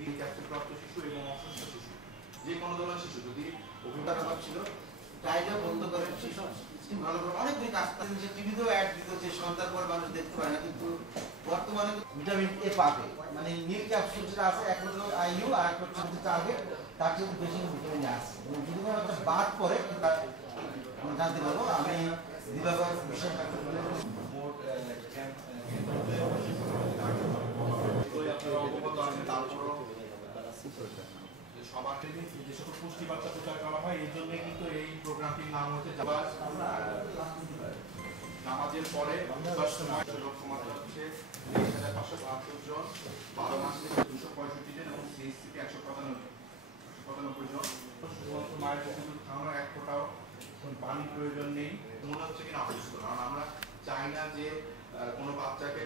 দিন ক্যাপসুলপ্রাপ্ত শিশু এবং অসুস্থ শিশু যে কোনো ধরনের শিশু যদি অভিভাবক ছিল ডায়রিয়া বন্ধ করে শিশু ভালো করে অনেকগুলি কাজ যে টিভিতেও অ্যাড দিত যে সন্তান পর মানুষ দেখতে পারে না, কিন্তু বর্তমানে ভিটামিন এ পাবে, মানে নীল ক্যাপসুল যেটা আছে এক হলো আইইউ আর এক হচ্ছে টার্গেট, তার চেয়ে বেশি ভিটামিন আছে এবং যদি কোনো একটা বাদ পড়ে আমরা জানতে পারবো। আমি দিবাকর বিশেষ ডাক্তার বলে মোট সবার যে সকল পুষ্টি বার্তা প্রচার করা হয় এই জন্য কিন্তু এই প্রোগ্রামটির নাম হচ্ছে নামাজের পরে লক্ষ্যমাত্রা হচ্ছে ২৫৭২ জন, ১২ মাস থেকে ২৬৫ জন এবং সিএস থেকে ১৯৫ জন। শুধুমাত্র মায়ের পক্ষে দুধ খাওয়ানোর এক ফোঁটাও পানির প্রয়োজন নেই। মনে হচ্ছে কিনা অসুস্থ, কারণ আমরা চাই না যে কোনো বাচ্চাকে